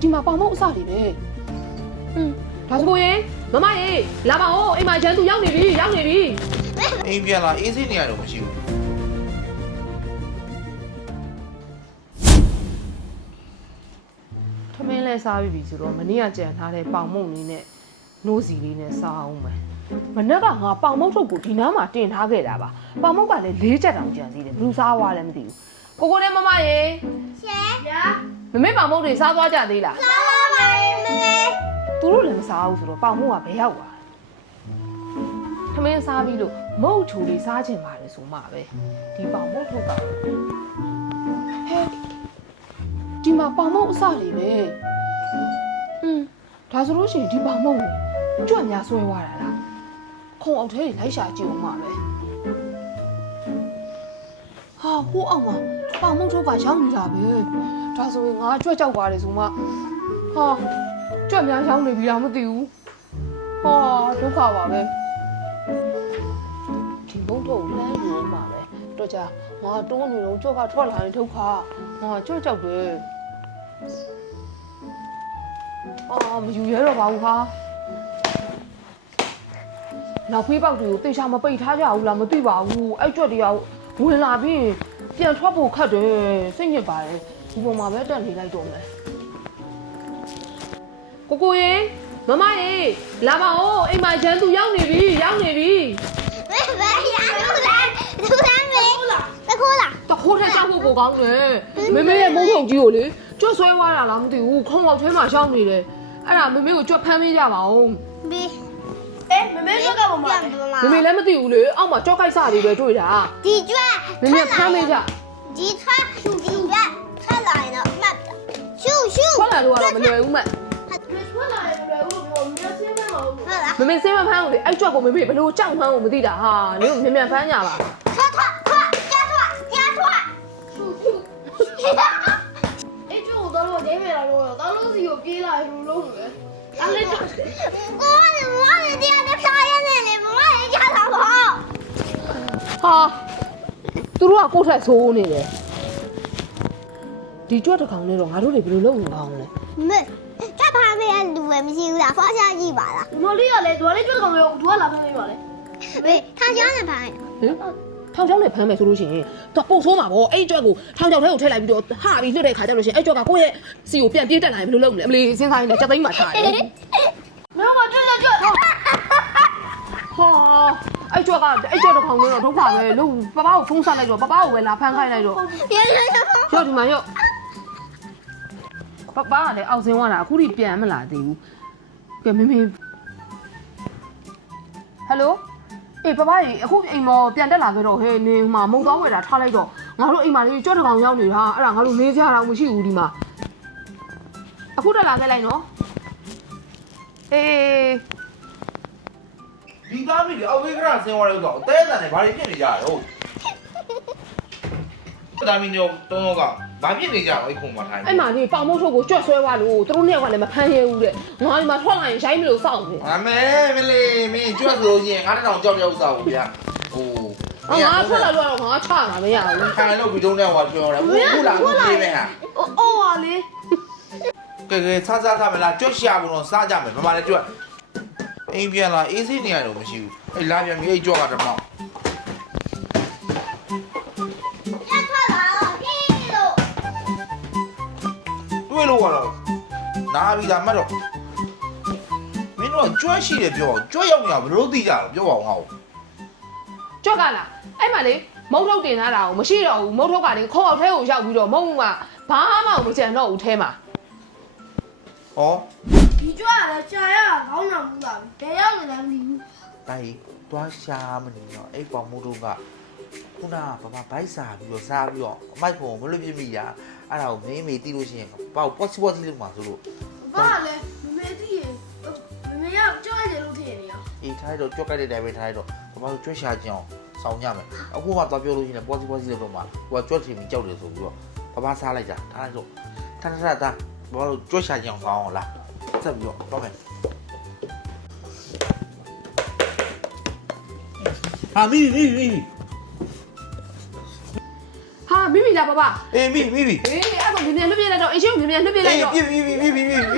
ဒီမှာပေါင်မုတ်အစတွေပဲဒါဆိုရင်မမရေလာပါဦးအိမ်မှာရန်သူရောက်နေပြီအိမ်ပြန်လာအေးစိနေရတော့မရှိဘူးထမင်းလဲစားပြီဆိုတော့မနေ့ကကြံထားတဲ့ပေါင်မုတ်လေးနဲ့နိုးစီလေးနဲ့စားအောင်မယ်မနေ့ကငါပေါင်မုတ်ထုတ်ကိုဒီနားမှာတင်ထားခဲ့တာပါပေါင်မုတ်ကလည်း၄ချက်တောင်ကြံသေးတယ်ဘယ်လိုစားသွားလဲမသိဘူးကိုနဲ့မမရေရှင်မမေပေါင်မုတ်တွေစားသွားကြသေးလားစားပါပါမေသူတို့လည်းမစားဘူးဆိုတော့ပေါင်မုတ်ကဘယ်ရောက်သွားထမင်းစားပြီးလို့မုတ်ချိုလေးစားချင်ပါတယ်ဆိုမှပဲဒီပေါင်မုတ်ထုတ်ကဒီမှာပေါင်မုတ်အစတွေပဲဒါဆိုလို့ရှိရင်ဒီပေါင်မုတ်ကိုကြွများဆွဲသွားတာလားခုံအောင်ထဲလိုက်ရှာကြည့်အောင်ပါပဲဟာဟိုအောင်မှာပေါင်မုတ်ထုတ်ကရောက်နေတာပဲဒါဆိုရင်ငါကြွကြောက်ပါတယ်ဆိုမှဟာကြွများရောက်နေပြီလားမသိဘူးဟာဒုက္ခပါပဲဒီဘုံထုတ်လမ်းယူမှာပဲတော့ကြငါတွန်းနေတော့ကြွကထွက်လာရင်ဒုက္ခငါကြွကြောက်တယ်မယူရတော့ပါဘူးဟာနောက်ဖေးပေါက်တွေကိုတေချာမပိတ်ထားကြဘူးလားမသိပါဘူးအဲ့ကြွက်တွေကဝင်လာပြီးပြန်ထွက်ဖို့ခက်တယ်စိတ်ညစ်ပါတယ်ဒီပုံမှာပဲတက်နေလိုက်တော့မယ်ကိုရေမမရေလာပါဦးအိမ်မှာရန်သူရောက်နေပြီဘယ်ရလို့လဲသူလမ်းမေတခိုးလားတခိုးထက်ကြောက်ဖို့ကိုကောင်းတယ်မေမေရဲ့မုန်းထုံကြီးကိုလေကြွက်ဆွဲသွားတာလားမသိဘူးခုံအောင်ထဲမှာရှောင်းနေတယ်အဲ့ဒါမေမေကိုကြွက်ဖမ်းပေးကြပါဦးဘီမမေကဘာမှမေမေလည်းမသိဘူးလေအောက်မှာကြောက်ကိုက်စားတွေပဲတွေ့တာဒီကြွက်မေမေဖမ်းပေးကြဒီထွက်ဒီကြွက်ထွက်လာရင်တော့မှတ်ရှူထွက်လာတော့မလွယ်ဘူးမထွက်လာရင်လည်းဟိုမြတ်စင်းမအောင်ဟုတ်လားမေမေစင်းမဖမ်းဘူးလေအဲ့ကြွက်ကိုမေမေဘလို့ကြောက်မှန်းကိုမသိတာဟာနင်တို့မြန်ဖမ်းကြပါအဲ့ကျိုးတော့နေမယ်တော့တော်လို့စီကိုပြေးလာရလို့လုံးပဲအဲ့လေတော့我爹的讨厌你了，我也家老婆。ဟာသူတို့ကကိုယ့်ထက်ဆိုးနေတယ်ဒီကြွက်တစ်ကောင်နဲ့တော့ငါတို့တွေဘယ်လိုလုပ်နေအောင်လဲ没，这旁边路也没修啦，放下去吧啦。我哩个嘞，我哩就是讲没有，我哪看没有嘞？喂，他家那旁。ထောင်ချောင်းနဲ့ဖမ်းမယ်ဆိုလို့ရှိရင်တော့ပုတ်ဆိုးမှာပေါ့အဲ့ကြွက်ကိုထောင်ချောင်းထဲကိုထည့်လိုက်ပြီးတော့ဟာပြီးလွတ်တဲ့ခါကျလို့ရှိရင်အဲ့ကြွက်ကကိုယ့်ရဲ့စီကိုပြန်ပြေးတက်လာရင်ဘယ်လိုလုပ်မလဲအမလီစဉ်းစားရင်းနဲ့ကြက်သိမ်းမှာထားတယ်没有，这ဟာအဲ့ကြွက်ကအဲ့ကြွက်တစ်ကောင်နဲ့တော့ဒုက္ခပဲလို့ပပကိုဖုန်းဆက်လိုက်တော့ပပကိုပဲလာဖမ်းခိုင်းလိုက်တော့ရောဒီမှာရောပပကလည်းအောက်ဆင်းသွားတာအခုထိပြန်မလာသေးဘူးကဲမမေဟယ်လိုအေးပပကြီးအခုအိမ်မော်ပြန်တက်လာခဲ့တော့ဟဲ့နေမှာမုံသွားဝယ်တာထားလိုက်တော့ငါတို့အိမ်မှာလေးကြွက်တစ်ကောင်ရောက်နေတာအဲ့ဒါငါတို့နေစရာတော့မရှိဘူးဒီမှာအခုတက်လာခဲ့လိုက်နော်အေးဒီသားမိတွေအောက်ဝေးကရဆင်းသွားလို့တော့အသေးအံနဲ့ဘာတွေဖြစ်နေကြရောသားမိညောတုံးတော့ကဘာဖြစ်နေကြရောအဲ့ခုံမှာထိုင်အဲ့မှာလေးပေါင်မုတ်ထုတ်ကိုကြွက်ဆွဲသွားလို့သူတို့နှစ်ယောက်ကလည်းမဖမ်းရဲဘူးတဲ့ငါဒီမှာထွက်လာရင်ရိုင်းမလို့စောင့်နေအမေမလေးမင်းကြွက်ဆိုလို့ရှိရင်ငါတောင်ကြောက်ရောက်စားဘူးဗျာဟိုငါထွက်လာလို့တော့ငါချတာမရဘူးထိုင်လို့ဒီတုံးနဲ့ဟောပြောတယ်ခုလာခုပြေးမယ်ဟာအိုးပါလေကဲစားမလားကြွက်ရှာဖို့တော့စားကြမယ်မမလည်းကြွက်အိမ်ပြန်လာအေးစိနေရတော့မရှိဘူးအဲ့လာပြန်ပြီးအဲ့ကြွက်ကတော့မောက်တွေ့လို့ကတော့နားပြီးသားမှတ်တော့မင်းတို့ကြွက်ရှိတယ်ပြောအောင်ကြွက်ရောက်နေတာဘယ်လိုသိကြလဲပြောပါအောင်ငါ့ကိုကြွက်ကလားအဲ့မှာလေမုတ်ထုတ်တင်ထားတာကိုမရှိတော့ဘူးမုတ်ထုတ်ကလေခေါက်အောက်ထဲကိုရောက်ပြီးတော့မုံကဘာမှမကြံတော့ဘူးထဲမှာဟောဒီကြွရလဲကြာရခေါင်းနာဘူးလားဘယ်ရောက်နေလဲမသိဘူးတိုင်တွားရှာမနေတော့အဲ့ပေါင်မိုးတို့ကခုနကဘာမှဘိုက်စားပြီးတော့စားပြီးတော့အမိုက်ပုံမလွတ်ပြမိတာအဲ့ဒါကိုမင်းမေတီးလို့ရှိရင်ပေါ့ possible လို့မှာဆိုလို့ဘာလဲမမေတီးရေမမေကကြွရတယ်လို့ထင်နေရအေးထားတော့ကြွက်ကြတဲ့တိုင်ပဲထားတော့ဘာလို့ကြွက်ရှာကြအောင်စောင်းကြမယ်အခုမှသွားပြောလို့ရှိရင် possible လို့တော့မှာဟိုကကြွက်ထင်ပြီးကြောက်တယ်ဆိုပြီးတော့ဘာစားလိုက်တာထားလိုက်တော့ထားဘာလို့ကြွက်ရှာကြအောင်စောင်းအောင်လားဆက်ပြီးတော့မယ်ဟာမိဟာမိမိလားပပအေးမိအေးအဲ့တော့မြန်မြန်လွတ်ပြလိုက်တော့အရှင်ကိုမြန် မြန်မြန်နှိပ်ပြလိုက်တော့ ပြ